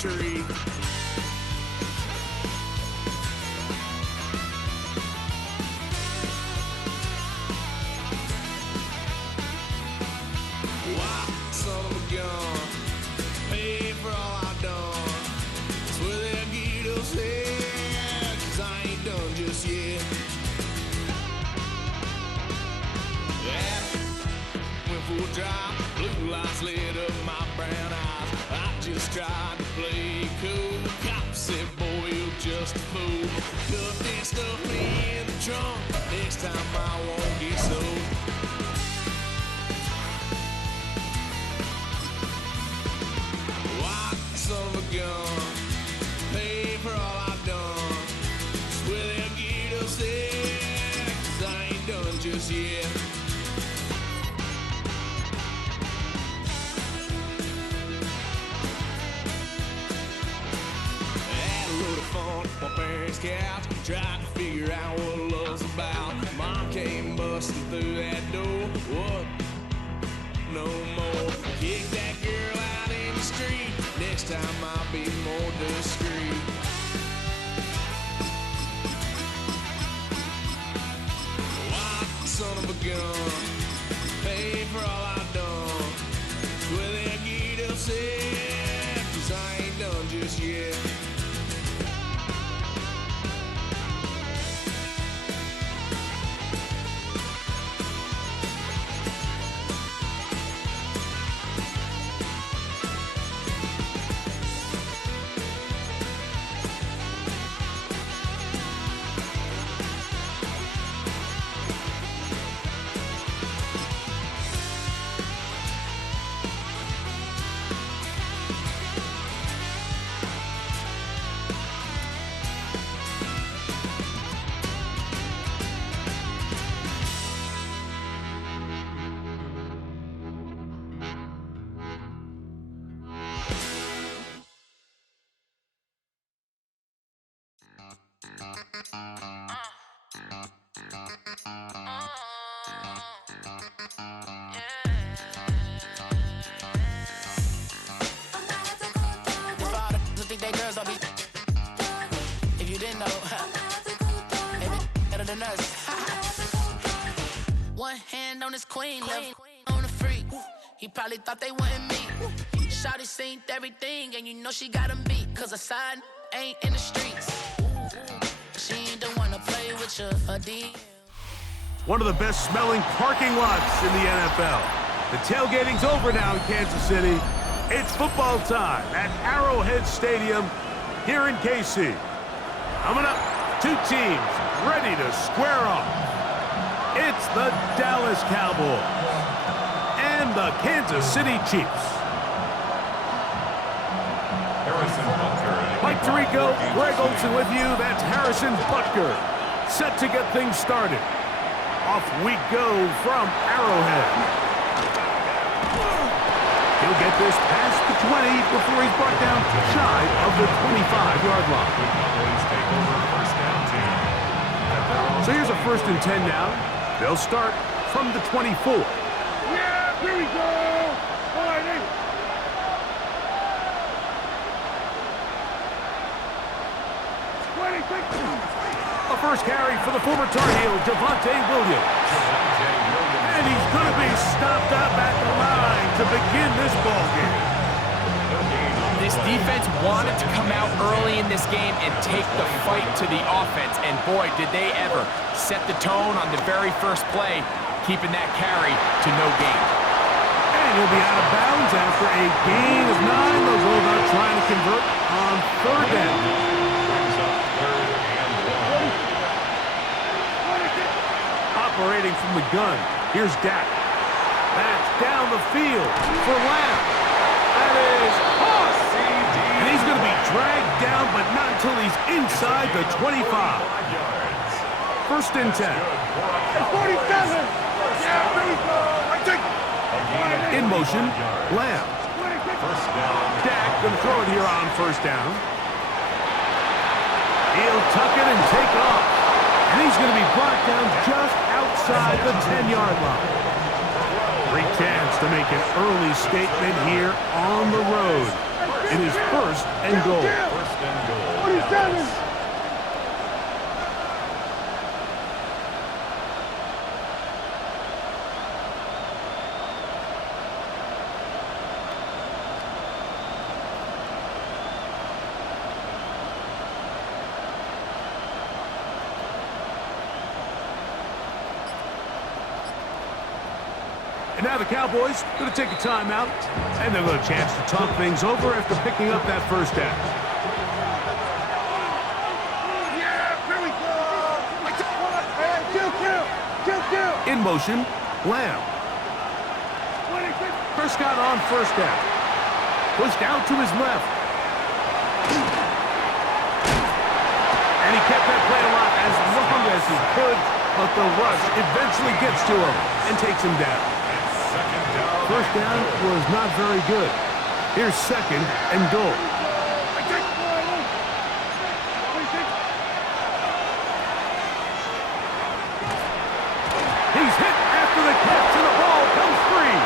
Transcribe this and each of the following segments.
tree. Wow, son of a gun, pay for all I've done. Swear they'll get us here, 'cause I ain't done just yet. Yeah, went full drive, blue lights lit up my brown eyes. I just tried to play cool. Cop said, boy, you're just a fool. Cuffed and stuffed me in the trunk. Next time I won't get sold. Son of a gun, pay for all I've done. Swear they'll get us there, 'cause I ain't done just yet. Had a load of fun at my parents' couch, tried to figure out what love's about. Mom came busting through that door. What? No more. Kick that girl out in the street. Next time I'll be more discreet. Wild son of a gun, pay for all I've done. Swear they'll get upset, 'cause I ain't done just yet. If you didn't know, maybe better than us. One hand on his queen, left on the freak. He probably thought they wouldn't meet. Shawty seen everything, and you know she got him beat. 'Cause her side ain't in the streets. She ain't the one to play with you, a D. One of the best smelling parking lots in the NFL. The tailgating's over now in Kansas City. It's football time at Arrowhead Stadium here in KC. Coming up, two teams ready to square off. It's the Dallas Cowboys and the Kansas City Chiefs. Mike Tirico, Greg Olsen with you. That's Harrison Butker. Set to get things started. Off we go from Arrowhead. He'll get this past the 20 before he's brought down shy of the 25-yard line. So here's a 1st and 10 now. They'll start from the 24. Yeah, here we go. All right, hey. A first carry for the former Tar Heel, Devontae Williams. And he's going to be stopped up at the line to begin this ballgame. This defense wanted to come out early in this game and take the fight to the offense, and boy, did they ever set the tone on the very first play, keeping that carry to no gain. And he'll be out of bounds after a gain of 9. They'll go about trying to convert on 3rd down. Operating from the gun, here's Dak. That's down the field for Lamb. That is caught. And he's going to be dragged down, but not until he's inside the 25. 1st and 10. 47. Yeah, here we go. I take. In motion, Lamb. Dak going to throw it here on 1st down. He'll tuck it and take off. And he's going to be brought down just outside the 10-yard line. Great chance to make an early statement here on the road. It is first and goal. First and goal. 47. And now the Cowboys going to take a timeout, and they'll have a chance to talk things over after picking up that first down. Yeah, here we go. Kill. In motion, Lamb. Prescott on first down. Pushed out to his left. And he kept that play alive as long as he could, but the rush eventually gets to him and takes him down. First down was not very good. Here's second and goal. He's hit after the catch and the ball comes free.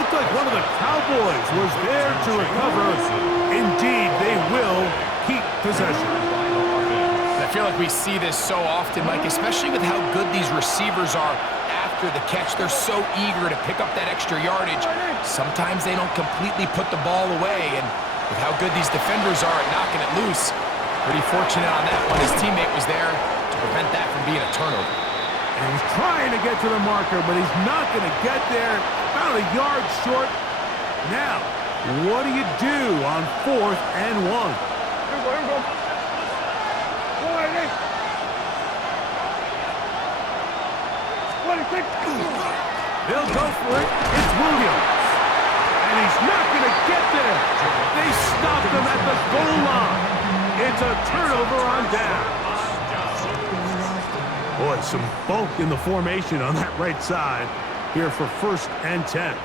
Looked like one of the Cowboys was there to recover. Indeed, they will keep possession. I feel like we see this so often, Mike, especially with how good these receivers are after the catch. They're so eager to pick up that extra yardage. Sometimes they don't completely put the ball away, and with how good these defenders are at knocking it loose, pretty fortunate on that one. His teammate was there to prevent that from being a turnover. And he's trying to get to the marker, but he's not going to get there. About a yard short. Now, what do you do on 4th and 1? Here we go. They'll go for it. It's Williams. And he's not going to get there. They stopped him at the goal line. It's a turnover on down. Boy, some bulk in the formation on that right side here for 1st and 10.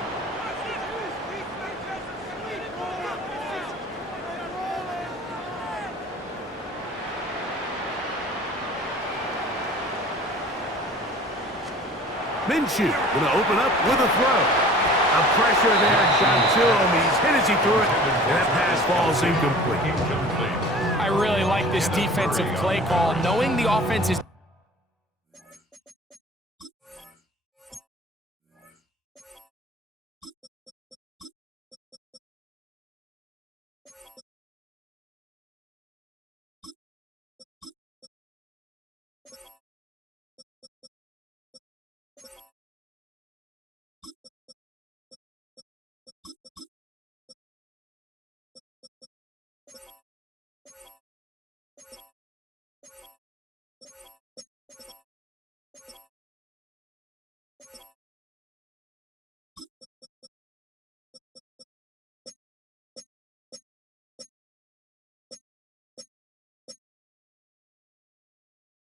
Minshew going to open up with a throw. A pressure there got to him. He's hit as he threw it, and that pass falls incomplete. I really like this defensive play call, knowing the offense is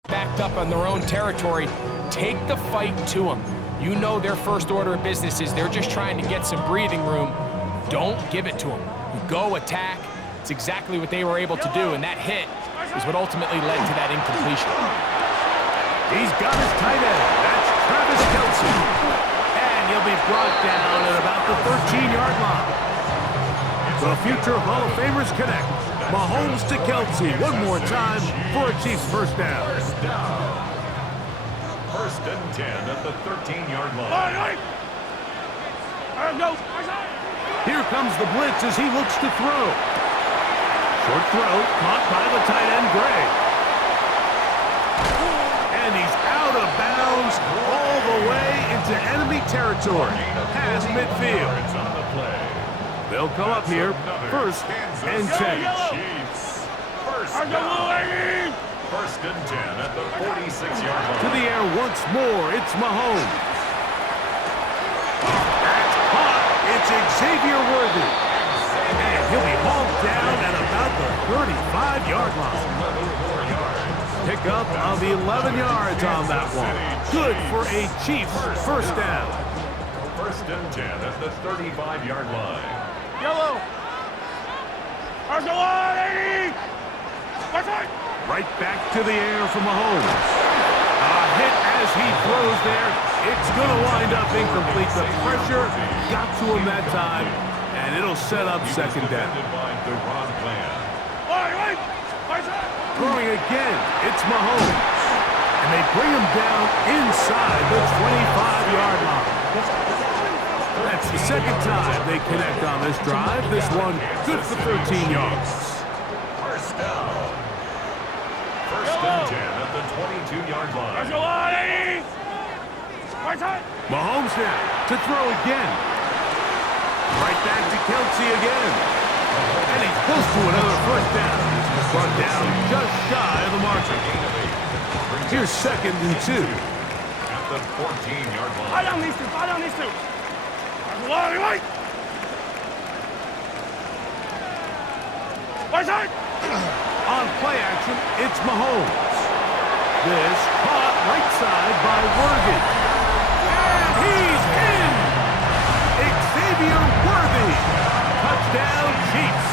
backed up on their own territory. Take the fight to them. You know their first order of business is they're just trying to get some breathing room. Don't give it to them. Go attack. It's exactly what they were able to do, and that hit is what ultimately led to that incompletion. He's got his tight end. That's Travis Kelce. And he'll be brought down at about the 13-yard line. The future Hall of Famers connect. Mahomes to Kelce one more time for a Chiefs first down. First and 10 at the 13-yard line. Here comes the blitz as he looks to throw. Short throw, caught by the tight end, Gray. And he's out of bounds all the way into enemy territory, past midfield. They'll come up here, first and 10. First and 10 at the 46-yard line. To the air once more, it's Mahomes. That's caught. It's Xavier Worthy. And he'll be hauled down at about the 35-yard line. Pickup of 11 yards on that one. Good for a Chiefs first down. First and 10 at the 35-yard line. Yellow. Right back to the air for Mahomes. A hit as he throws there. It's going to wind up incomplete. The pressure got to him that time, And it'll set up second down. Throwing again, it's Mahomes. And they bring him down inside the 25-yard line. That's the second time they connect on this drive. This one good for 13 yards. First down. First and 10 at the 22-yard line. Mahomes now to throw again. Right back to Kelsey again. And he's close to another first down. Brought down just shy of the margin. Here's second and 2. At the 14-yard line. On play action, it's Mahomes. This caught right side by Worthy. And he's in! Xavier Worthy. Touchdown, Chiefs.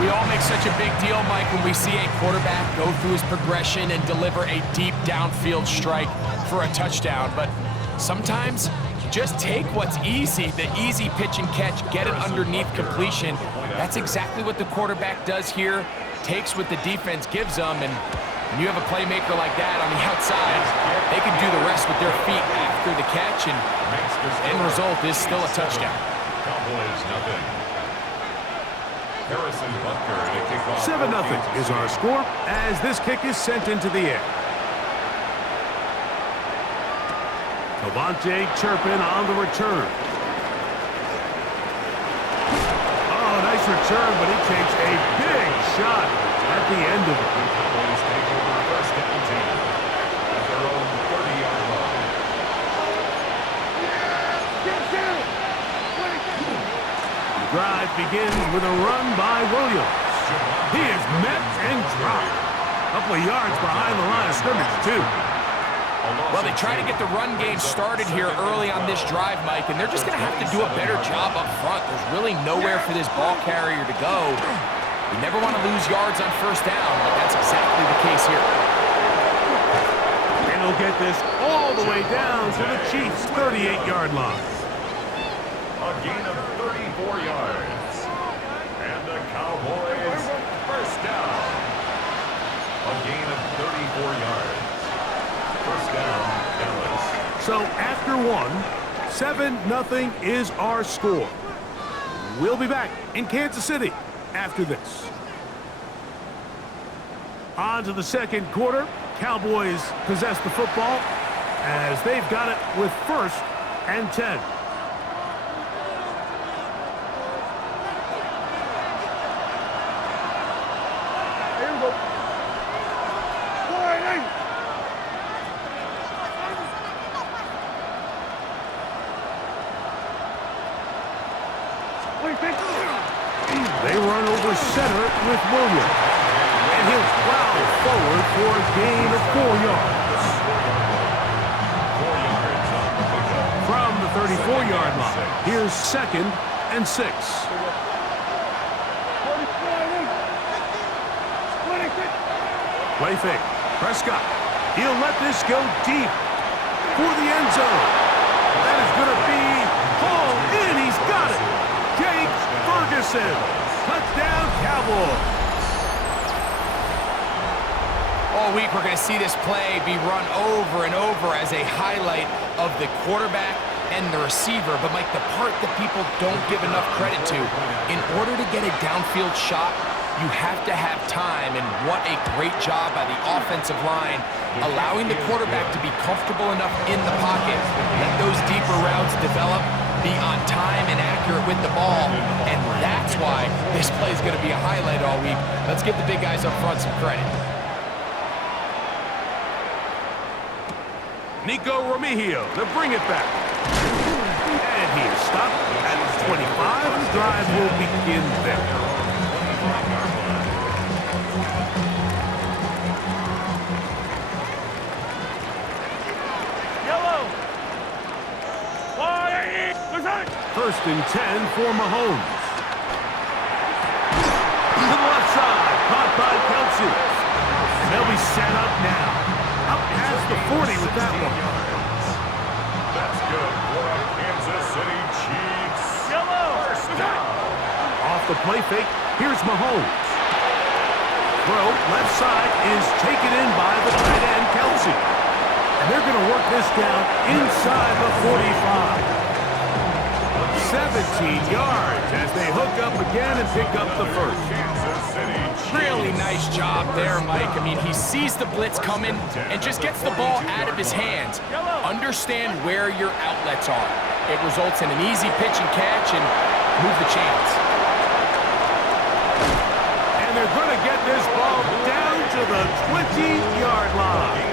We all make such a big deal, Mike, when we see a quarterback go through his progression and deliver a deep downfield strike for a touchdown. But sometimes, just take what's easy, the easy pitch and catch, get it underneath completion. That's exactly what the quarterback does here, takes what the defense gives them, and when you have a playmaker like that on the outside, they can do the rest with their feet after the catch, and the end result is still a touchdown. Cowboys nothing. 7-0 is our score as this kick is sent into the air. Cavante Turpin on the return. Oh, nice return, but he takes a big shot at the end of it. Cowboys take over first and 10 at their own 30-yard line. The drive begins with a run by Williams. He is met and dropped. A couple of yards behind the line of scrimmage, too. Well, they try to get the run game started here early on this drive, Mike, and they're just going to have to do a better job up front. There's really nowhere for this ball carrier to go. You never want to lose yards on first down, but that's exactly the case here. And he'll get this all the way down to the Chiefs' 38-yard line. A gain of 34 yards. And the Cowboys first down. A gain of 34 yards. First down, Dallas. So after one, 7-0 is our score. We'll be back in Kansas City after this. On to the second quarter. Cowboys possess the football as they've got it with first and 10. They run over center with Williams. And he'll plow forward for a gain of 4 yards. From the 34-yard line, here's second and 6. Play fake. Prescott. He'll let this go deep for the end zone. That is going to be hauled in. He's got it. Jake Ferguson. Touchdown, Cowboys. All week we're going to see this play be run over and over as a highlight of the quarterback and the receiver. But, Mike, the part that people don't give enough credit to, in order to get a downfield shot, you have to have time, and what a great job by the offensive line, allowing the quarterback to be comfortable enough in the pocket, let those deeper routes develop, be on time and accurate with the ball, and that's why this play is going to be a highlight all week. Let's give the big guys up front some credit. Nico Remigio to bring it back. And he is stopped at 25. The drive will begin there. First and 10 for Mahomes. To the left side, caught by Kelsey. And they'll be set up now. Up past the 40 with that one. That's good for a Kansas City Chiefs play fake. Here's Mahomes. Throw left side is taken in by the tight end, Kelsey. And they're going to work this down inside the 45. 17 yards as they hook up again and pick up the first. Really nice job there, Mike. I mean, he sees the blitz coming and just gets the ball out of his hands. Understand where your outlets are. It results in an easy pitch and catch and move the chains. And they're going to get this ball down to the 20-yard line.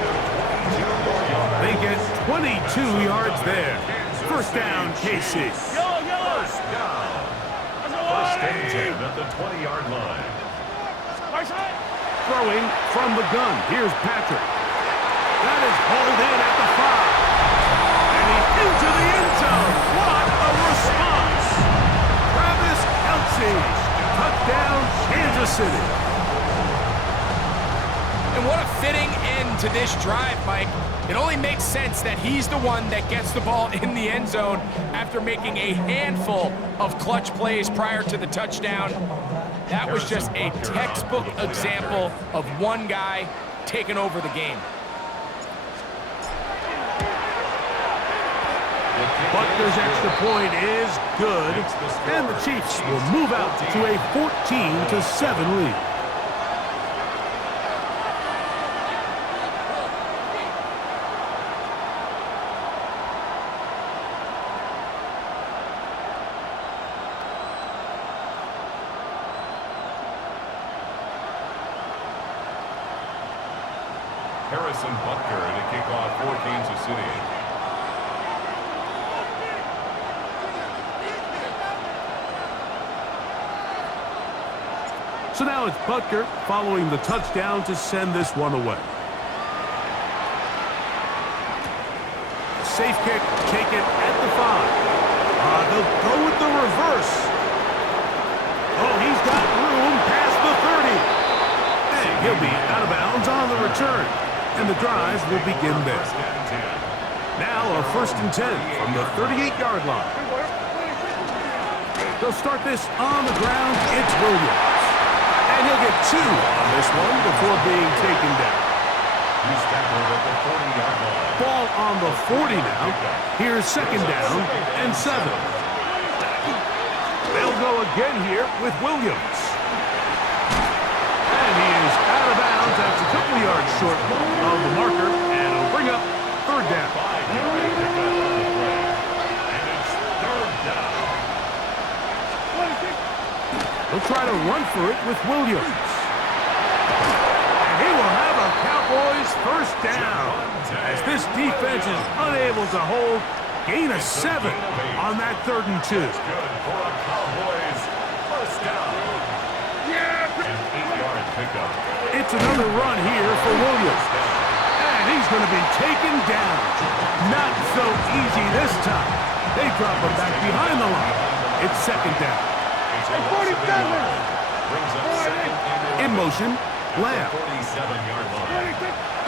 They get 22 yards there. First down, KC. First and 10 at the 20-yard line. Throwing from the gun. Here's Patrick. That is hauled in at the 5. And he's into the end zone. What a response. Travis Kelce. Touchdown, Kansas City. And what a fitting end to this drive, Mike. It only makes sense that he's the one that gets the ball in the end zone after making a handful of clutch plays prior to the touchdown. That was just a textbook example of one guy taking over the game. Butler's extra point is good, and the Chiefs will move out to a 14-7 lead. Harrison Butker to kick off for Kansas City. So now it's Butker following the touchdown to send this one away. Safe kick taken at the 5. They'll go with the reverse. Oh, he's got room past the 30. And he'll be out of bounds on the return. And the drive will begin there. Now a first and 10 from the 38-yard line. They'll start this on the ground. It's Williams. And he'll get 2 on this one before being taken down. He's tackled at the 40-yard line. Ball on the 40 now. Here's second down and 7. They'll go again here with Williams. And he is out of bounds. That's a couple yards short of the marker. And it'll bring up third down. And it's third down. They'll try to run for it with Williams. And he will have a Cowboys first down as this defense is unable to hold. Gain of 7 on that 3rd and 2. Good for a Cowboys first down. An 8-yard pickup. It's another run here for Williams. And he's going to be taken down. Not so easy this time. They drop him back behind the line. It's second down. Brings up second and In motion, Lamb. 47-yard line.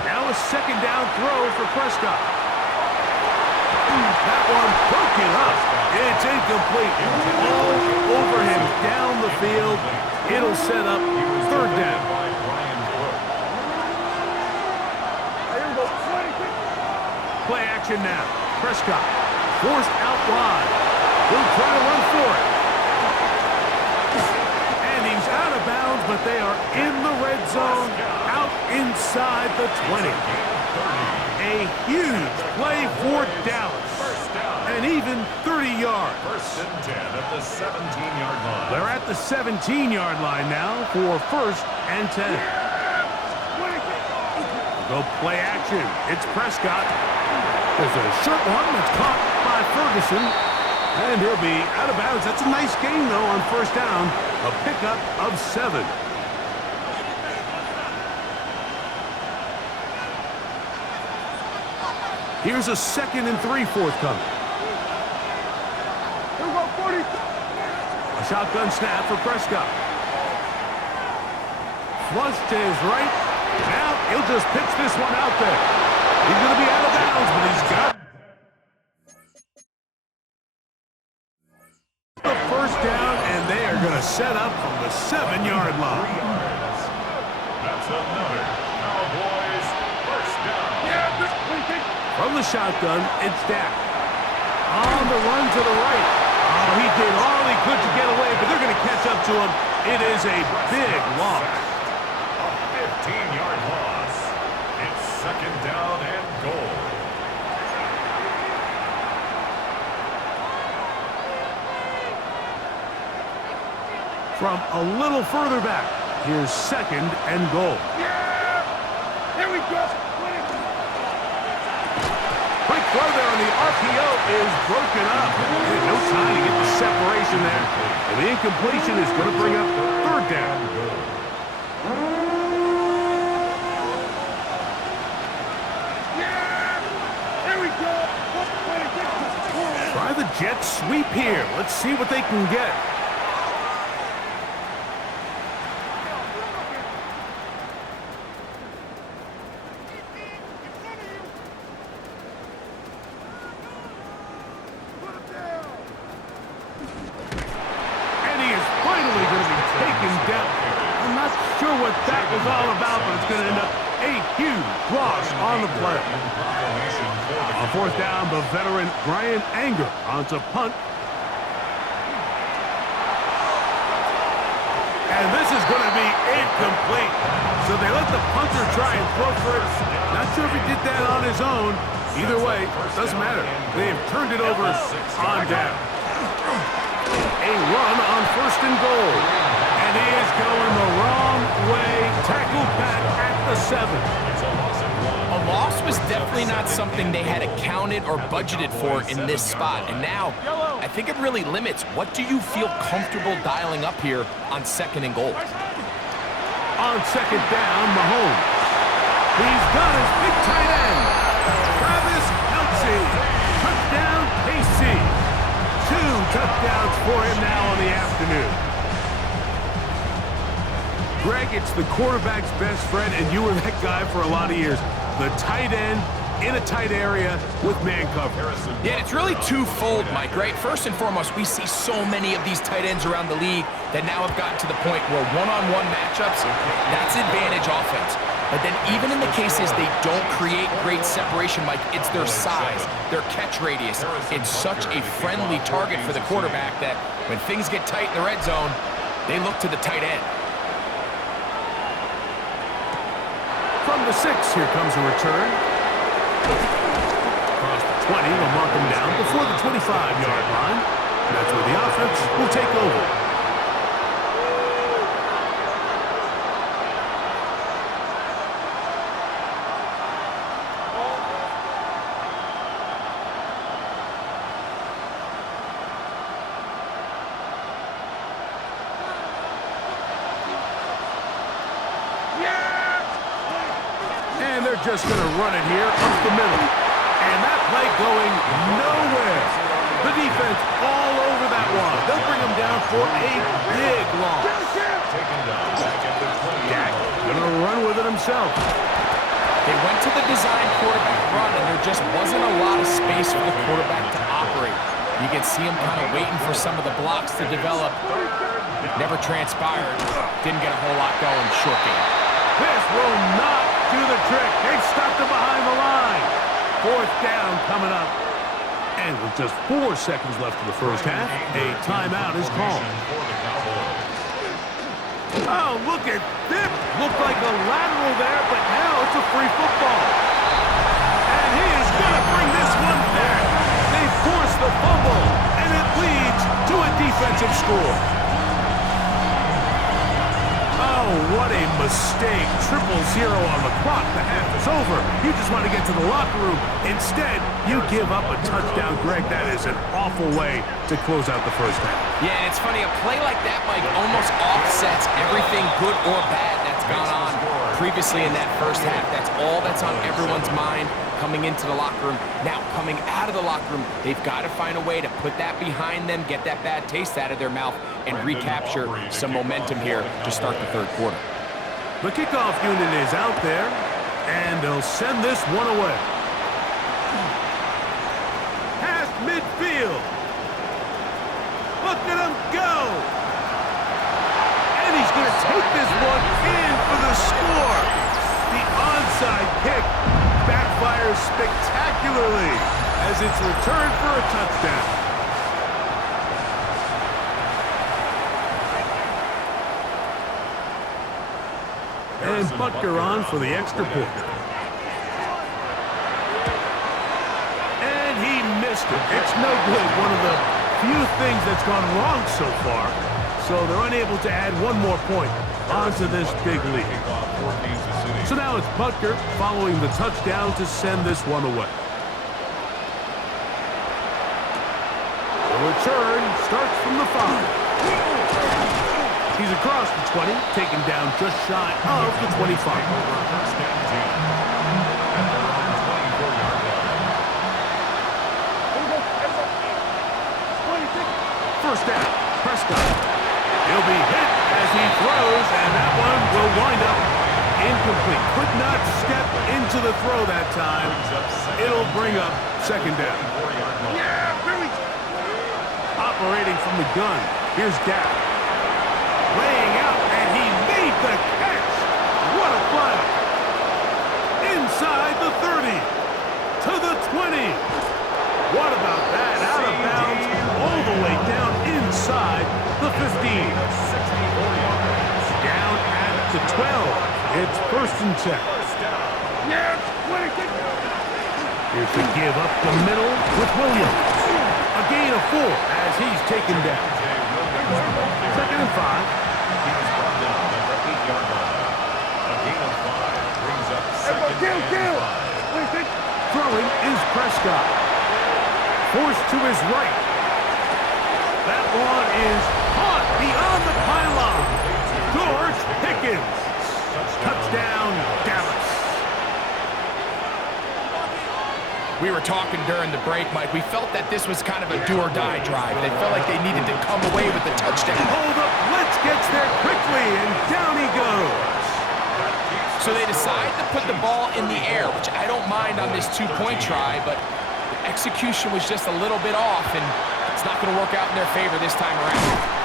Now a second down throw for Prescott. That one broken up. It's incomplete. All over him down the field. It'll set up third down. Play action now. Prescott forced out wide. He'll try to run for it. And he's out of bounds, but they are in the red zone, out inside the 20. A huge play for Dallas. And even 30 yards. First and 10 at the 17-yard line. They're at the 17-yard line now for first and 10. Go play action. It's Prescott. There's a short one that's caught by Ferguson. And he'll be out of bounds. That's a nice gain, though, on first down. A pickup of 7. Here's a 2nd and 3 forthcoming. A shotgun snap for Prescott. Flush to his right. Now he'll just pitch this one out there. He's going to be out of bounds, but he's got the first down, and they are going to a setup from the 7-yard line. That's another Cowboys first down. From the shotgun, it's Dak. On the run to the right. Oh, he did all he could to get away, but they're going to catch up to him. It is a big loss. A 15-yard loss. It's second down and goal. From a little further back, here's second and goal. Yeah! Here we go! Quick throw there on the RPO is broken up. No time to get the separation there. And the incompletion is going to bring up third down. Yeah! Here we go! Try the jet sweep here. Let's see what they can get. What that was all about, but it's going to end up a huge loss on the play. On fourth down, the veteran Brian Anger onto punt. And this is going to be incomplete. So they let the punter try and throw for it. Not sure if he did that on his own. Either way, doesn't matter. They've turned it over on down. A run on first and goal. And he is going the wrong way. Tackled back at the 7. A loss was definitely not something they had accounted or budgeted for in this spot. And now, I think it really limits what do you feel comfortable dialing up here on second and goal. On second down, Mahomes. He's got his big tight end. Travis Kelce. Touchdown, KC. 2 touchdowns for him now on the afternoon. Greg, it's the quarterback's best friend, and you were that guy for a lot of years. The tight end in a tight area with man cover. Yeah, it's really twofold, Mike, right? First and foremost, we see so many of these tight ends around the league that now have gotten to the point where one-on-one matchups, that's advantage offense. But then even in the cases they don't create great separation, Mike, it's their size, their catch radius. It's such a friendly target for the quarterback that when things get tight in the red zone, they look to the tight end. From the 6, here comes a return. Across the 20, will mark him down before the 25-yard line. And that's where the offense will take over. And they're just going to run it here up the middle. And that play going nowhere. The defense all over that one. They'll bring him down for a big loss. Dak going to run with it himself. They went to the design quarterback run, and there just wasn't a lot of space for the quarterback to operate. You can see him kind of waiting for some of the blocks to develop. Never transpired. Didn't get a whole lot going. Short game. This will not do the trick. They've stopped him behind the line. Fourth down coming up. And with just 4 seconds left in the first half, a timeout is called. Oh, look at this. Looked like a lateral there, but now it's a free football. And he is going to bring this one back. They force the fumble, and it leads to a defensive score. Oh, what a mistake. 0-0 on the clock. The half is over. You just want to get to the locker room. Instead, you give up a touchdown, Greg. That is an awful way to close out the first half. Yeah, and it's funny. A play like that, Mike, almost offsets everything good or bad that's gone on previously in that first half. That's all that's on everyone's mind coming into the locker room. Now, coming out of the locker room, they've got to find a way to put that behind them, get that bad taste out of their mouth, and recapture some momentum here to start the third quarter. The kickoff unit is out there, and they'll send this one away. Past midfield. Look at him go. spectacularly as it's returned for a touchdown. And Butker on for the extra point. And he missed it. It's no good. One of the few things that's gone wrong so far. So they're unable to add one more point onto this big lead. So now it's Butker following the touchdown to send this one away. The return starts from the 5. He's across the 20, taken down just shy of the 25. First down, Prescott. He'll be hit as he throws, and that one will wind up incomplete. Could not step into the throw that time. It'll bring up second down. Operating from the gun, here's Dak. Laying out, and he made the catch. What a play. Inside the 30, to the 20. What about that? Out of bounds, all the way down inside the 15. Down at the 12. It's first and 10. Here's the give up the middle with Williams. A gain of 4 as he's taken down. Second and 5. Throwing is Prescott. Forced to his right. That one is caught beyond the pylon. George Pickens. Touchdown, Dallas. We were talking during the break, Mike. We felt that this was kind of a do-or-die drive. They felt like they needed to come away with the touchdown. Hold up, Blitz gets there quickly, and down he goes. So they decide to put the ball in the air, which I don't mind on this two-point try, but the execution was just a little bit off, and it's not going to work out in their favor this time around.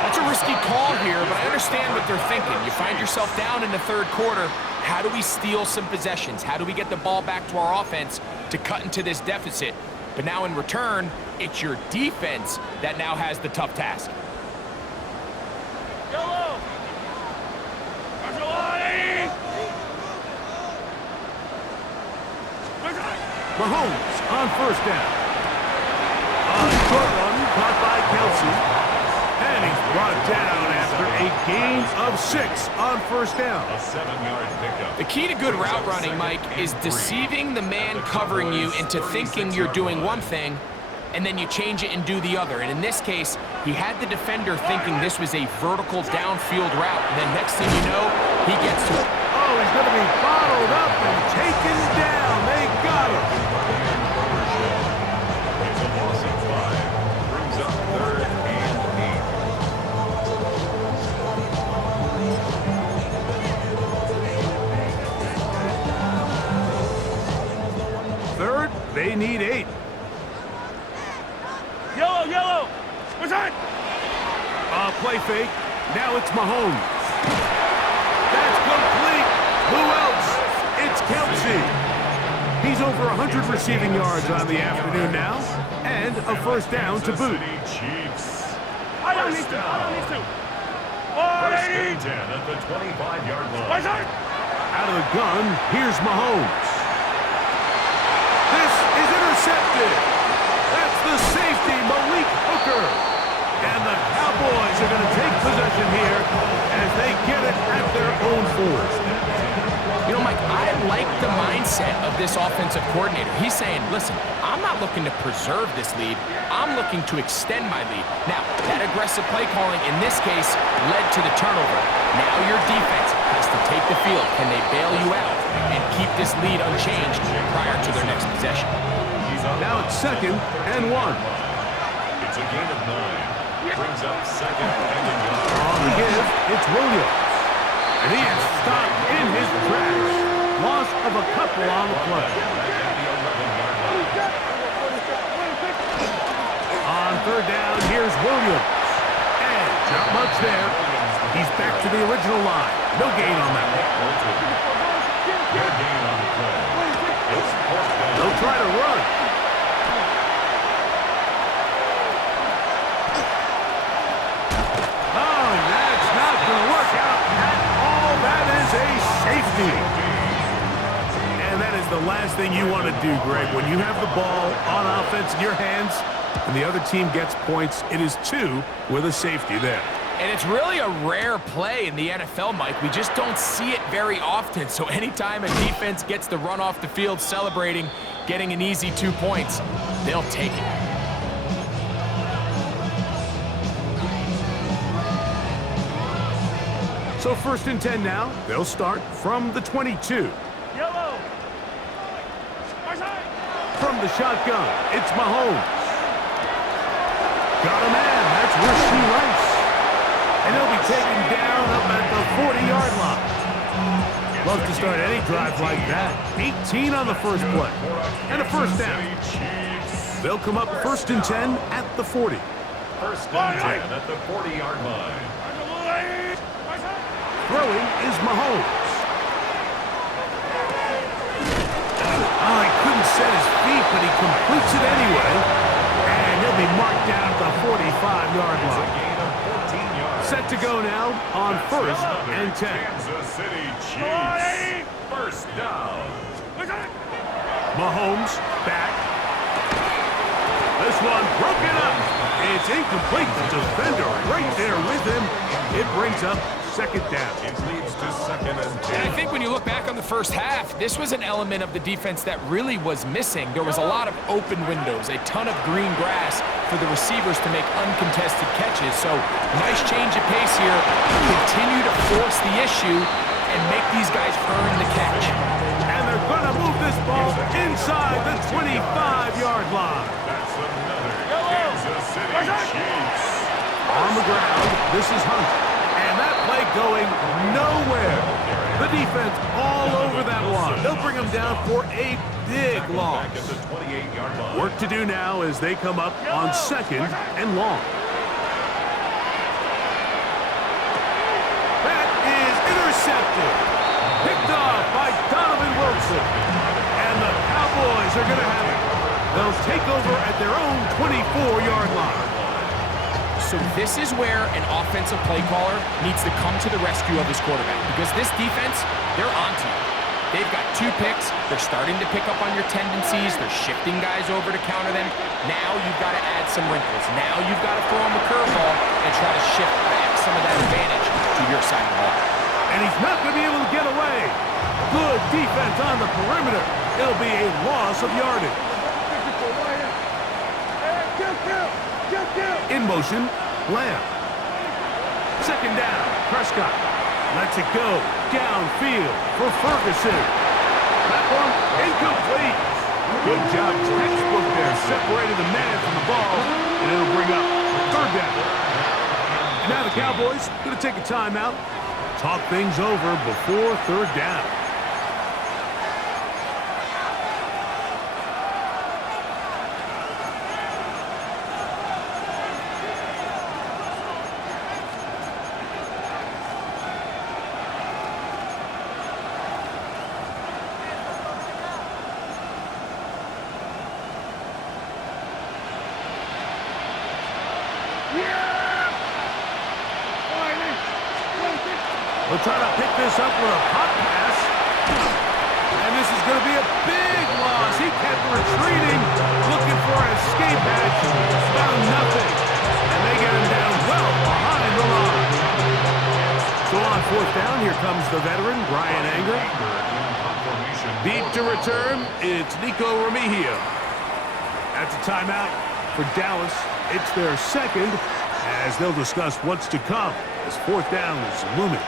That's a risky call here, but I understand what they're thinking. You find yourself down in the third quarter. How do we steal some possessions? How do we get the ball back to our offense to cut into this deficit? But now in return, it's your defense that now has the tough task. Mahomes on first down. A short one caught by Kelsey. And he's brought down after a gain of 6 on first down. A 7-yard pickup. The key to good route running, Mike, is deceiving the man covering you into thinking you're doing one thing, and then you change it and do the other. And in this case, he had the defender thinking this was a vertical downfield route. And then next thing you know, he gets to it. Oh, he's going to be bottled up and taken down. They got him. It's a loss of 5. Brings up 3rd and 8. Third, they need 8. Yellow! What's that? Play fake. Now it's Mahomes. That's complete. Who else? It's Kelsey. He's over 100 receiving yards on the afternoon now, and a first down to boot. I don't need to. First and 10 at the 25-yard line. What's that? Out of the gun, here's Mahomes. This is intercepted. That's the safety, Malik Hooker. And the Cowboys are going to take possession here as they get it at their own 4. You know, Mike, I like the mindset of this offensive coordinator. He's saying, listen, I'm not looking to preserve this lead. I'm looking to extend my lead. Now, that aggressive play calling in this case led to the turnover. Now your defense has to take the field. Can they bail you out and keep this lead unchanged prior to their next possession? Now it's 2nd and 1. It's a gain of 9. Brings up 2nd and 1. On the give, it's Williams. And he is stopped in his tracks. Loss of a couple on the play. On third down, here's Williams. And not much there. He's back to the original line. No gain on that one. No gain on the play. It's 4th down. They'll try to run. Oh, and that's not going to work out at all. That is a safety. And that is the last thing you want to do, Greg. When you have the ball on offense in your hands and the other team gets points, it is 2 with a safety there. And it's really a rare play in the NFL, Mike. We just don't see it very often. So anytime a defense gets the run off the field celebrating, getting an easy 2 points, they'll take it. So 1st and 10 now. They'll start from the 22. Yellow. From the shotgun, it's Mahomes. Got a man. That's Rasheed Rice. And he'll be taken down up at the 40-yard line. Love to start any drive like that. 18 on the first play. And a first down. They'll come up 1st and 10 at the 40. 1st and 10 at the 40-yard line. Throwing is Mahomes. Oh, he couldn't set his feet, but he completes it anyway. And he'll be marked down at the 45-yard line. Set to go now on 1st and 10. Kansas City Chiefs. 1st down. Mahomes back. This one broken up. It's incomplete. The defender right there with him. It brings up 2nd down. It leads to 2nd and 10. And I think when you look back on the first half, this was an element of the defense that really was missing. There was a lot of open windows, a ton of green grass for the receivers to make uncontested catches. So nice change of pace here. Continue to force the issue and make these guys earn the catch. And they're going to move this ball inside the 25-yard line. That's another Kansas City Chiefs. On the ground, this is Hunt. And that play going nowhere. The defense all over that one. They'll bring him down for a big loss. Back at the 28-yard line. Work to do now as they come up on 2nd and long. That is intercepted. Picked off by Donovan Wilson. And the Cowboys are going to have it. They'll take over at their own 24-yard line. So this is where an offensive play caller needs to come to the rescue of his quarterback, because this defense, they're onto you. They've got 2 picks. They're starting to pick up on your tendencies. They're shifting guys over to counter them. Now you've got to add some wrinkles. Now you've got to throw him a curveball and try to shift back some of that advantage to your side of the ball. And he's not going to be able to get away. Good defense on the perimeter. It'll be a loss of yardage. In motion, Lamb. 2nd down, Prescott. Lets it go downfield for Ferguson. That one incomplete. Good job, textbook there, separating the man from the ball, and it'll bring up 3rd down. And now the Cowboys going to take a timeout, talk things over before 3rd down. We'll try to pick this up with a pop pass. And this is going to be a big loss. He kept retreating, looking for an escape hatch. Found nothing. And they get him down well behind the line. So on 4th down, here comes the veteran, Brian Anger. Deep to return, it's Nico Remigio. That's a timeout for Dallas. It's their 2nd, as they'll discuss what's to come as 4th down is looming.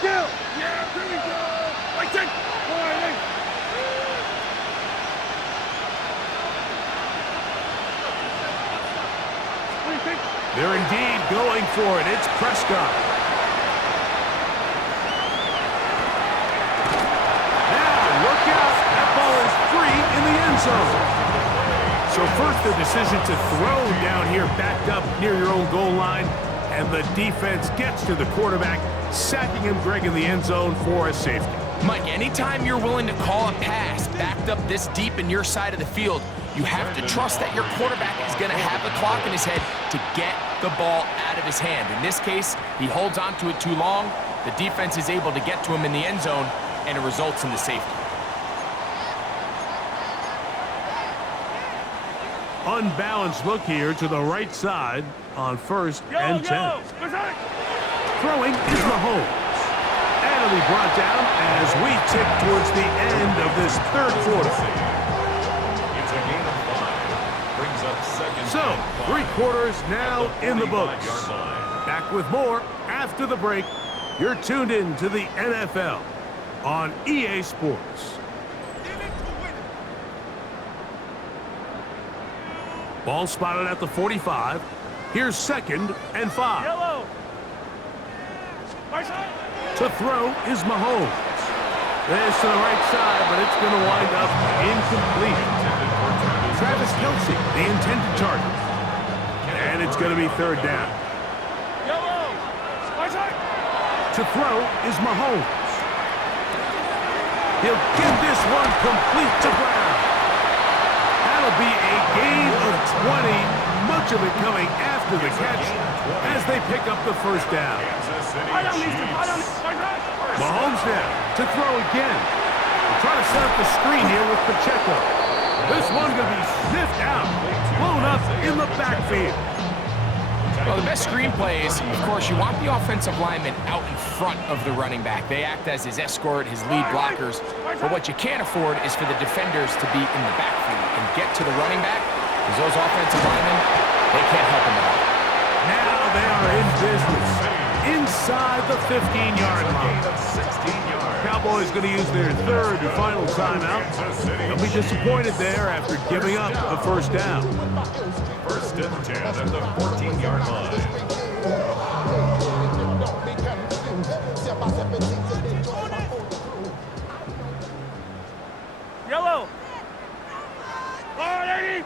Kill. Yeah, here we go. Right there. They're indeed going for it. It's Prescott. Now, look out. That ball is free in the end zone. So first, the decision to throw down here backed up near your own goal line, and the defense gets to the quarterback, sacking him, Greg, in the end zone for a safety. Mike, anytime you're willing to call a pass backed up this deep in your side of the field, you have to trust that your quarterback is going to have the clock in his head to get the ball out of his hand. In this case, he holds on to it too long. The defense is able to get to him in the end zone, and it results in the safety. Unbalanced look here to the right side on 1st and 10. Throwing is Mahomes. And it'll be brought down as we tick towards the end of this third quarter. It's a gain of 5. Brings up second. So, 3 quarters now in the books. Back with more after the break. You're tuned in to the NFL on EA Sports. Ball spotted at the 45. Here's 2nd and 5. Yellow. To throw is Mahomes. This to the right side, but it's going to wind up incomplete. Travis Kelce, the intended target. And it's going to be 3rd down. Yellow. To throw is Mahomes. He'll get this one complete to Brown. That'll be a gain of 20, much of it coming after the catch as they pick up the 1st down. Mahomes now to throw again. Try to set up the screen here with Pacheco. This one's going to be sniffed out, blown up in the backfield. Well, the best screenplay is, of course, you want the offensive lineman out in front of the running back. They act as his escort, his lead blockers. But what you can't afford is for the defenders to be in the backfield and get to the running back, because those offensive linemen, they can't help him at all. Now they are in business inside the 15-yard line. Cowboys going to use their 3rd and final timeout. They'll be disappointed there after giving up the 1st down. 1st and 10 at the 14-yard line. Yellow. Oh, lady.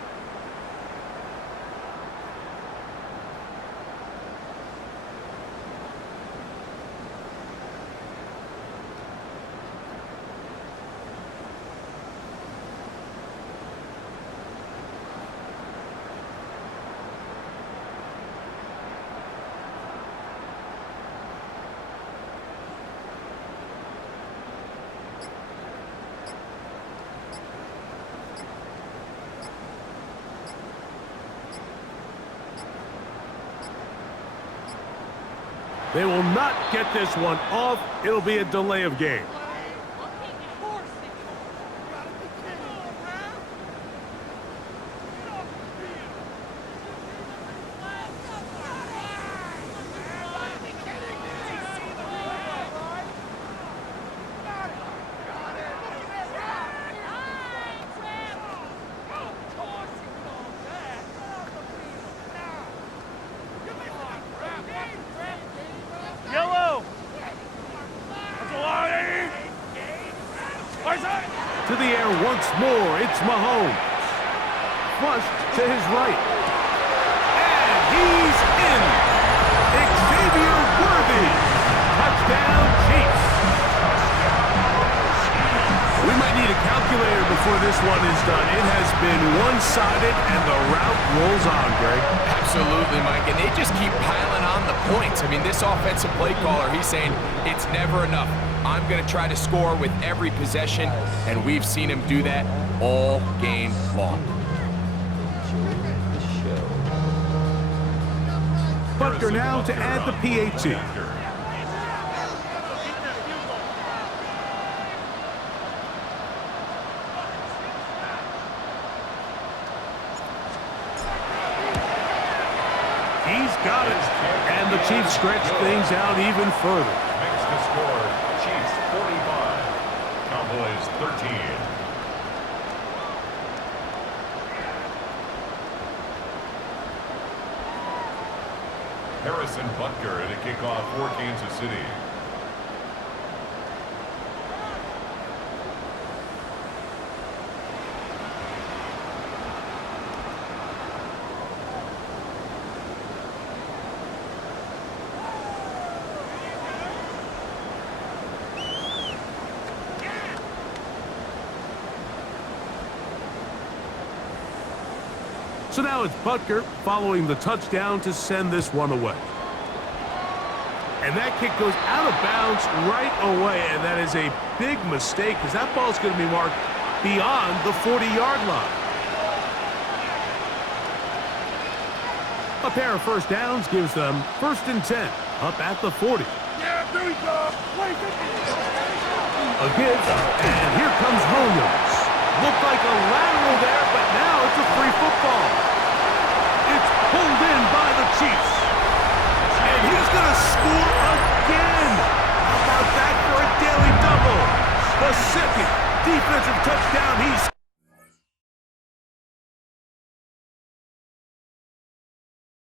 They will not get this one off. It'll be a delay of game. To the air once more, it's Mahomes. Flushed to his right. And he's in. Xavier Worthy. Touchdown, Chiefs. We might need a calculator before this one is done. It has been one-sided, and the route rolls on, Greg. Absolutely, Mike, and they just keep piling on the points. I mean, this offensive play caller, he's saying it's never enough. I'm going to try to score with every possession, and we've seen him do that all game long. Butker now to add the PAT. He's got it. And the Chiefs stretch things out even further. Makes the score, Chiefs 45, Cowboys 13. Harrison Butker at a kickoff for Kansas City. So now it's Butker following the touchdown to send this one away. And that kick goes out of bounds right away, and that is a big mistake because that ball's going to be marked beyond the 40-yard line. A pair of first downs gives them 1st and 10 up at the 40. Yeah, there we go. A give, and here comes Williams. Looked like a lateral there, but now it's a free football. It's pulled in by the Chiefs. And he's going to score again. How about that for a daily double? The second defensive touchdown he's